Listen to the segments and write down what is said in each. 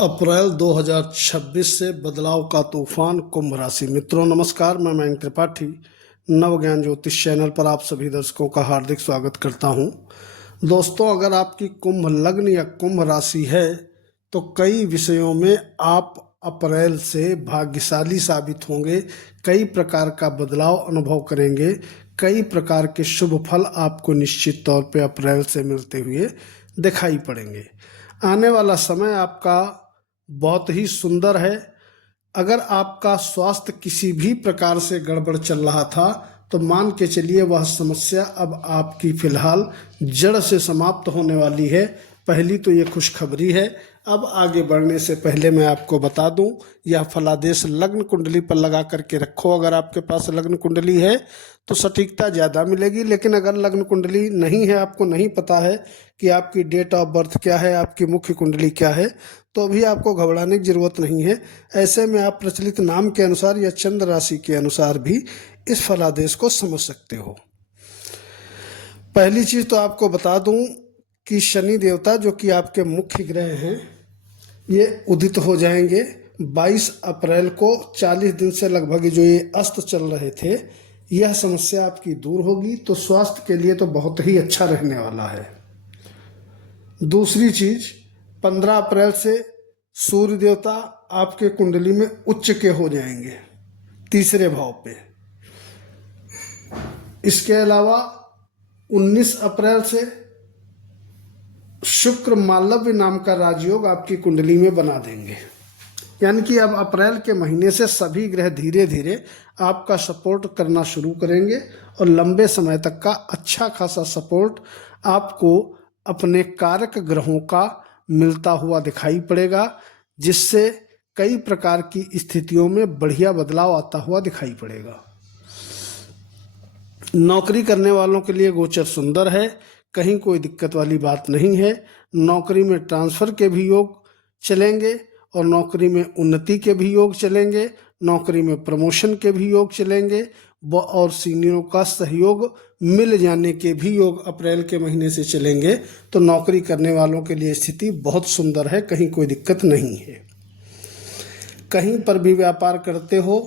अप्रैल 2026 से बदलाव का तूफान कुंभ राशि। मित्रों नमस्कार, मैं मयंक त्रिपाठी नव ज्ञान ज्योतिष चैनल पर आप सभी दर्शकों का हार्दिक स्वागत करता हूं। दोस्तों, अगर आपकी कुंभ लग्न या कुंभ राशि है तो कई विषयों में आप अप्रैल से भाग्यशाली साबित होंगे। कई प्रकार का बदलाव अनुभव करेंगे। कई प्रकार के शुभ फल आपको निश्चित तौर पे अप्रैल से मिलते हुए दिखाई पड़ेंगे। आने वाला समय आपका बहुत ही सुंदर है। अगर आपका स्वास्थ्य किसी भी प्रकार से गड़बड़ चल रहा था तो मान के चलिए वह समस्या अब आपकी फिलहाल जड़ से समाप्त होने वाली है। पहली तो ये खुशखबरी है। अब आगे बढ़ने से पहले मैं आपको बता दूं, यह फलादेश लग्न कुंडली पर लगा करके रखो। अगर आपके पास लग्न कुंडली है तो सटीकता ज़्यादा मिलेगी, लेकिन अगर लग्न कुंडली नहीं है, आपको नहीं पता है कि आपकी डेट ऑफ बर्थ क्या है, आपकी मुख्य कुंडली क्या है, तो भी आपको घबराने की जरूरत नहीं है। ऐसे में आप प्रचलित नाम के अनुसार या चंद्र राशि के अनुसार भी इस फलादेश को समझ सकते हो। पहली चीज तो आपको बता दूं कि शनि देवता जो कि आपके मुख्य ग्रह हैं, ये उदित हो जाएंगे 22 अप्रैल को। 40 दिन से लगभग जो ये अस्त चल रहे थे, यह समस्या आपकी दूर होगी, तो स्वास्थ्य के लिए तो बहुत ही अच्छा रहने वाला है। दूसरी चीज, 15 अप्रैल से सूर्य देवता आपके कुंडली में उच्च के हो जाएंगे, तीसरे भाव पे। इसके अलावा 19 अप्रैल से शुक्र मालव्य नाम का राजयोग आपकी कुंडली में बना देंगे। यानी कि अब अप्रैल के महीने से सभी ग्रह धीरे धीरे आपका सपोर्ट करना शुरू करेंगे और लंबे समय तक का अच्छा खासा सपोर्ट आपको अपने कारक ग्रहों का मिलता हुआ दिखाई पड़ेगा, जिससे कई प्रकार की स्थितियों में बढ़िया बदलाव आता हुआ दिखाई पड़ेगा। नौकरी करने वालों के लिए गोचर सुंदर है, कहीं कोई दिक्कत वाली बात नहीं है। नौकरी में ट्रांसफर के भी योग चलेंगे और नौकरी में उन्नति के भी योग चलेंगे, नौकरी में प्रमोशन के भी योग चलेंगे और सीनियरों का सहयोग मिल जाने के भी योग अप्रैल के महीने से चलेंगे। तो नौकरी करने वालों के लिए स्थिति बहुत सुंदर है, कहीं कोई दिक्कत नहीं है। कहीं पर भी व्यापार करते हो,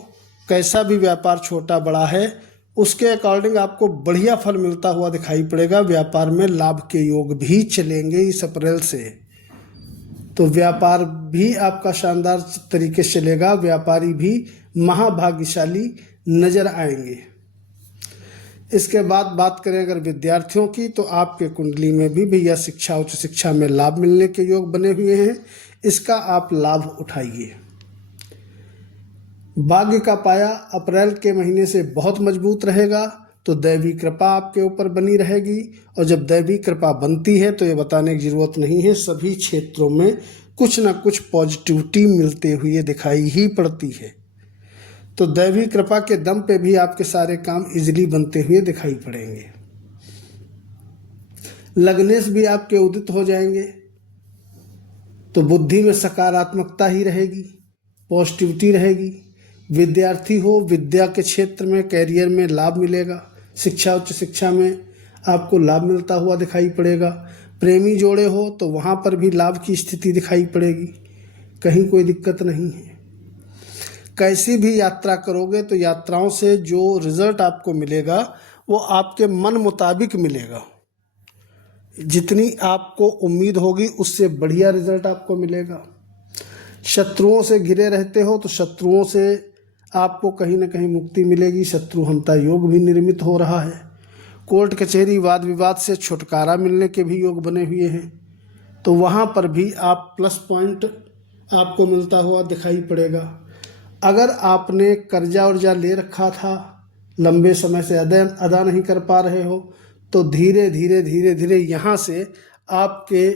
कैसा भी व्यापार छोटा बड़ा है, उसके अकॉर्डिंग आपको बढ़िया फल मिलता हुआ दिखाई पड़ेगा। व्यापार में लाभ के योग भी चलेंगे इस अप्रैल से, तो व्यापार भी आपका शानदार तरीके से चलेगा। व्यापारी भी महाभाग्यशाली नजर आएंगे। इसके बाद बात करें अगर विद्यार्थियों की, तो आपके कुंडली में भी भैया शिक्षा, उच्च शिक्षा में लाभ मिलने के योग बने हुए हैं। इसका आप लाभ उठाइए। भाग्य का पाया अप्रैल के महीने से बहुत मजबूत रहेगा, तो दैवी कृपा आपके ऊपर बनी रहेगी। और जब दैवी कृपा बनती है तो ये बताने की जरूरत नहीं है, सभी क्षेत्रों में कुछ ना कुछ पॉजिटिविटी मिलते हुए दिखाई ही पड़ती है। तो दैवी कृपा के दम पे भी आपके सारे काम इजीली बनते हुए दिखाई पड़ेंगे। लग्नेश भी आपके उदित हो जाएंगे, तो बुद्धि में सकारात्मकता ही रहेगी, पॉजिटिविटी रहेगी। विद्यार्थी हो, विद्या के क्षेत्र में, कैरियर में लाभ मिलेगा। शिक्षा, उच्च शिक्षा में आपको लाभ मिलता हुआ दिखाई पड़ेगा। प्रेमी जोड़े हो तो वहाँ पर भी लाभ की स्थिति दिखाई पड़ेगी, कहीं कोई दिक्कत नहीं है। कैसी भी यात्रा करोगे तो यात्राओं से जो रिजल्ट आपको मिलेगा वो आपके मन मुताबिक मिलेगा। जितनी आपको उम्मीद होगी उससे बढ़िया रिजल्ट आपको मिलेगा। शत्रुओं से घिरे रहते हो तो शत्रुओं से आपको कहीं ना कहीं मुक्ति मिलेगी। शत्रुहंता योग भी निर्मित हो रहा है। कोर्ट कचहरी वाद विवाद से छुटकारा मिलने के भी योग बने हुए हैं, तो वहाँ पर भी आप प्लस पॉइंट आपको मिलता हुआ दिखाई पड़ेगा। अगर आपने कर्जा उर्जा ले रखा था, लंबे समय से अदा नहीं कर पा रहे हो, तो धीरे धीरे यहाँ से आपके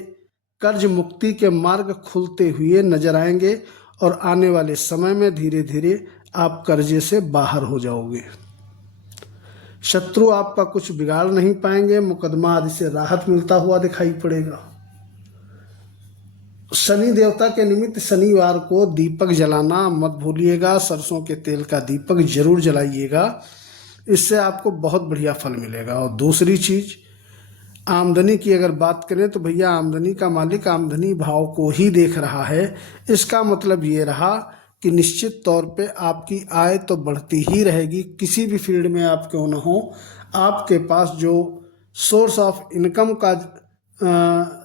कर्ज मुक्ति के मार्ग खुलते हुए नजर आएंगे और आने वाले समय में धीरे धीरे आप कर्जे से बाहर हो जाओगे। शत्रु आपका कुछ बिगाड़ नहीं पाएंगे, मुकदमा आदि से राहत मिलता हुआ दिखाई पड़ेगा। शनि देवता के निमित्त शनिवार को दीपक जलाना मत भूलिएगा। सरसों के तेल का दीपक जरूर जलाइएगा, इससे आपको बहुत बढ़िया फल मिलेगा। और दूसरी चीज, आमदनी की अगर बात करें तो भैया आमदनी का मालिक आमदनी भाव को ही देख रहा है। इसका मतलब ये रहा कि निश्चित तौर पे आपकी आय तो बढ़ती ही रहेगी, किसी भी फील्ड में आप क्यों ना हो, आपके पास जो सोर्स ऑफ इनकम का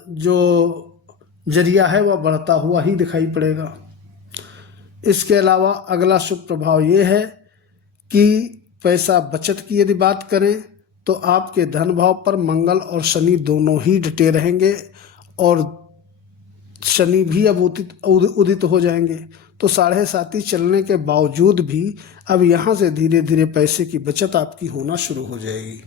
जो जरिया है वह बढ़ता हुआ ही दिखाई पड़ेगा। इसके अलावा अगला शुभ प्रभाव ये है कि पैसा बचत की यदि बात करें तो आपके धन भाव पर मंगल और शनि दोनों ही डटे रहेंगे और शनि भी अब उदित हो जाएंगे। तो 7.5 चलने के बावजूद भी अब यहाँ से धीरे धीरे पैसे की बचत आपकी होना शुरू हो जाएगी।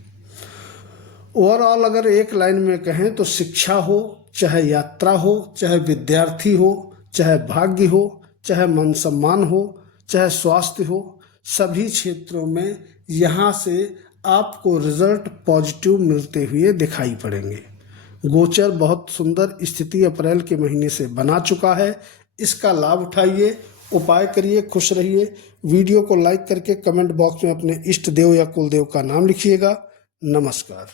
ओवरऑल अगर एक लाइन में कहें तो शिक्षा हो, चाहे यात्रा हो, चाहे विद्यार्थी हो, चाहे भाग्य हो, चाहे मान सम्मान हो, चाहे स्वास्थ्य हो, सभी क्षेत्रों में यहाँ से आपको रिजल्ट पॉजिटिव मिलते हुए दिखाई पड़ेंगे। गोचर बहुत सुंदर स्थिति अप्रैल के महीने से बना चुका है। इसका लाभ उठाइए, उपाय करिए, खुश रहिए। वीडियो को लाइक करके कमेंट बॉक्स में अपने इष्ट देव या कुल देव का नाम लिखिएगा। नमस्कार।